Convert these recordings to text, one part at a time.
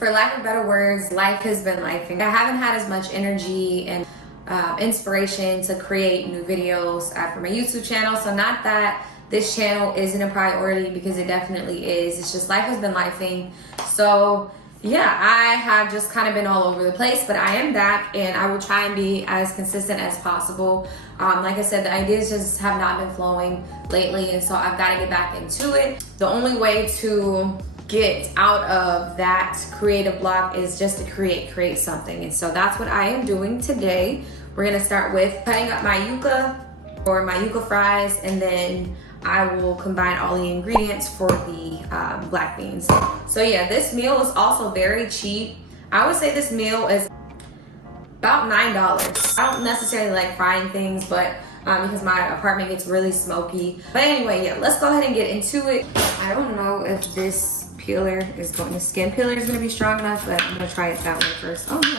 For lack of better words, life has been lifing. I haven't had as much energy and inspiration to create new videos for my YouTube channel. So not that this channel isn't a priority, because it definitely is. It's just life has been lifing. So yeah, I have just kind of been all over the place, but I am back and I will try and be as consistent as possible. Like I said, the ideas just have not been flowing lately, and so I've got to get back into it. The only way to get out of that creative block is just to create something. And so that's what I am doing today. We're gonna start with cutting up my yuca or my yuca fries, and then I will combine all the ingredients for the black beans. So yeah, this meal is also very cheap. I would say this meal is about $9. I don't necessarily like frying things, but because my apartment gets really smoky. But anyway, yeah, let's go ahead and get into it. I don't know if this skin peeler is gonna be strong enough, but I'm gonna try it that way first. Oh yeah,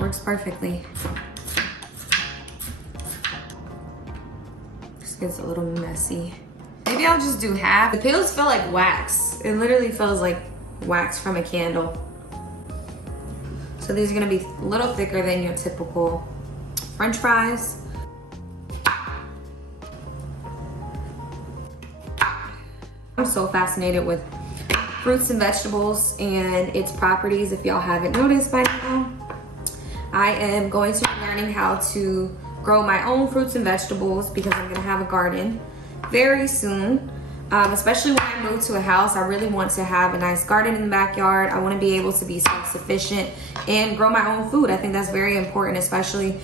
works perfectly. This gets a little messy. Maybe I'll just do half. The peels feel like wax. It literally feels like wax from a candle. So these are gonna be a little thicker than your typical French fries. I'm so fascinated with fruits and vegetables and its properties. If y'all haven't noticed by now, I am going to be learning how to grow my own fruits and vegetables, because I'm gonna have a garden very soon. Especially when I move to a house, I really want to have a nice garden in the backyard. I want to be able to be self-sufficient and grow my own food. I think that's very important, especially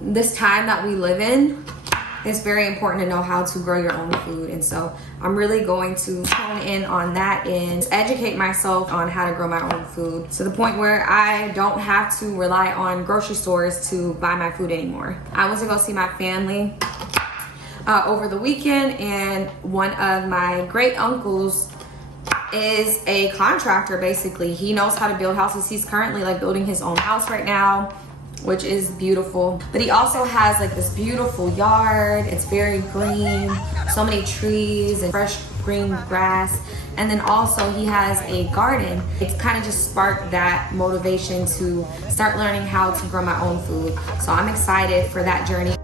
this time that we live in. It's very important to know how to grow your own food. And so I'm really going to hone in on that and educate myself on how to grow my own food, to the point where I don't have to rely on grocery stores to buy my food anymore. I was to go see my family over the weekend, and one of my great uncles is a contractor. Basically, he knows how to build houses. He's currently like building his own house right now, which is beautiful. But he also has like this beautiful yard. It's very green, so many trees and fresh green grass. And then also he has a garden. It's kind of just sparked that motivation to start learning how to grow my own food. So I'm excited for that journey.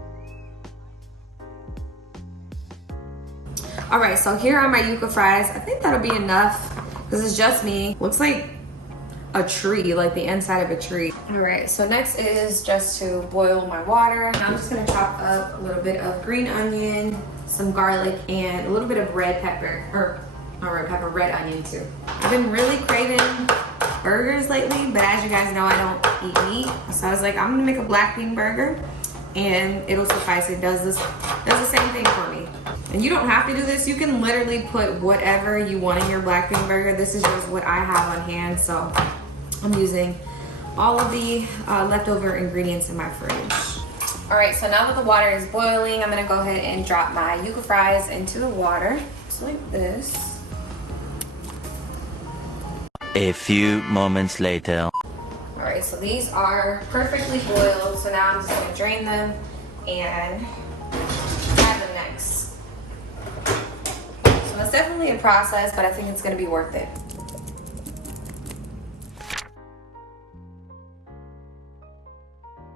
All right, so here are my yuca fries. I think that'll be enough because it's just me. Looks like a tree, like the inside of a tree. All right, so next is just to boil my water. Now I'm just gonna chop up a little bit of green onion, some garlic, and a little bit of red pepper, or not red pepper, red onion too. I've been really craving burgers lately, but as you guys know, I don't eat meat. So I was like, I'm gonna make a black bean burger and it'll suffice. It does the same thing for me. And you don't have to do this. You can literally put whatever you want in your black bean burger. This is just what I have on hand. So I'm using all of the leftover ingredients in my fridge. All right, so now that the water is boiling, I'm gonna go ahead and drop my yuca fries into the water, just like this. A few moments later. All right, so these are perfectly boiled. So now I'm just gonna drain them and add them next. So it's definitely a process, but I think it's gonna be worth it.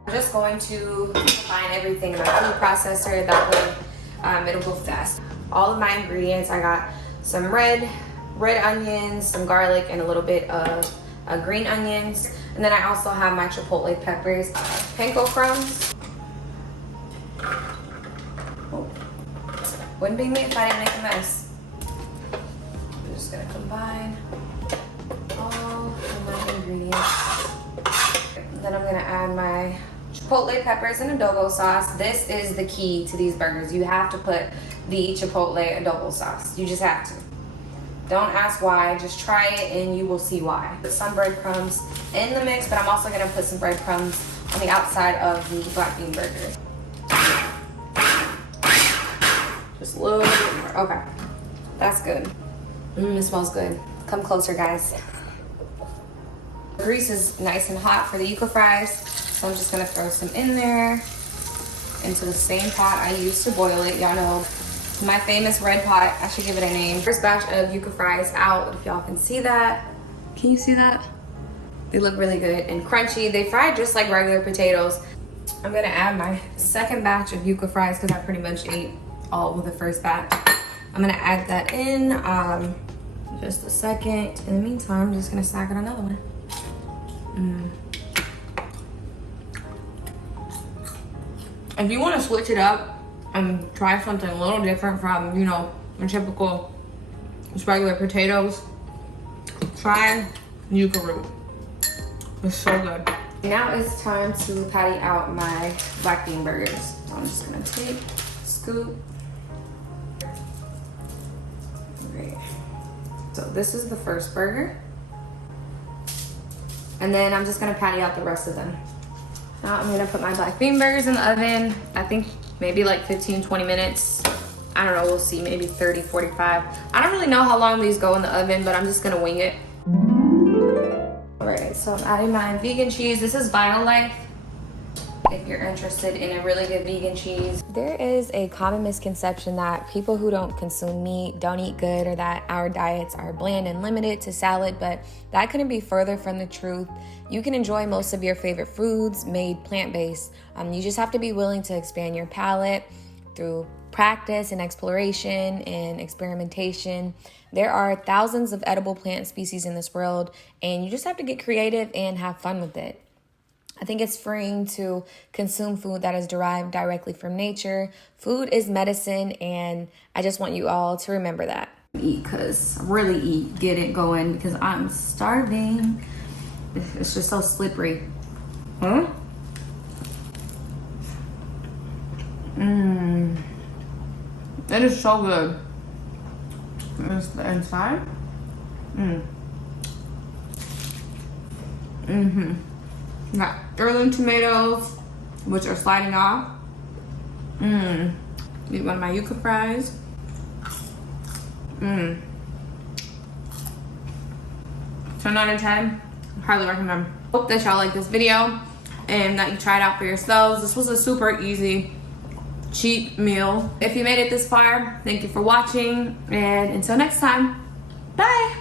I'm just going to combine everything in my food processor. That way it'll go fast. All of my ingredients, I got some red onions, some garlic, and a little bit of green onions. And then I also have my chipotle peppers, panko crumbs. Oh. Wouldn't be me if I didn't make a mess. I'm just gonna combine all of my ingredients. And then I'm gonna add my chipotle peppers and adobo sauce. This is the key to these burgers. You have to put the chipotle adobo sauce. You just have to. Don't ask why, just try it and you will see why. Put some breadcrumbs in the mix, but I'm also gonna put some breadcrumbs on the outside of the black bean burger. Just a little bit more, okay. That's good. It smells good. Come closer, guys. The grease is nice and hot for the yuca fries, so I'm just gonna throw some in there into the same pot I used to boil it. Y'all know my famous red pot. I should give it a name. First batch of yuca fries out, if y'all can see that. Can you see that? They look really good and crunchy. They fry just like regular potatoes. I'm gonna add my second batch of yuca fries because I pretty much ate all of the first batch. I'm gonna add that in just a second. In the meantime, I'm just gonna stack on another one. If you want to switch it up and try something a little different from, you know, your typical just regular potatoes, try yuca root. It's so good. Now it's time to patty out my black bean burgers. So I'm just gonna take a scoop. Great. So this is the first burger. And then I'm just gonna patty out the rest of them. Now I'm gonna put my black bean burgers in the oven. I think maybe like 15, 20 minutes. I don't know, we'll see, maybe 30, 45. I don't really know how long these go in the oven, but I'm just gonna wing it. All right, so I'm adding my vegan cheese. This is BioLife, if you're interested in a really good vegan cheese. There is a common misconception that people who don't consume meat don't eat good, or that our diets are bland and limited to salad, but that couldn't be further from the truth. You can enjoy most of your favorite foods made plant-based. You just have to be willing to expand your palate through practice and exploration and experimentation. There are thousands of edible plant species in this world, and you just have to get creative and have fun with it. I think it's freeing to consume food that is derived directly from nature. Food is medicine, and I just want you all to remember that. Eat, cause really eat, get it going, because I'm starving. It's just so slippery. Huh? It is so good. Here's the inside. Got heirloom tomatoes, which are sliding off. Eat one of my yuca fries. 10 out of 10. Highly recommend. Hope that y'all like this video and that you try it out for yourselves. This was a super easy, cheap meal. If you made it this far, thank you for watching, and until next time, bye.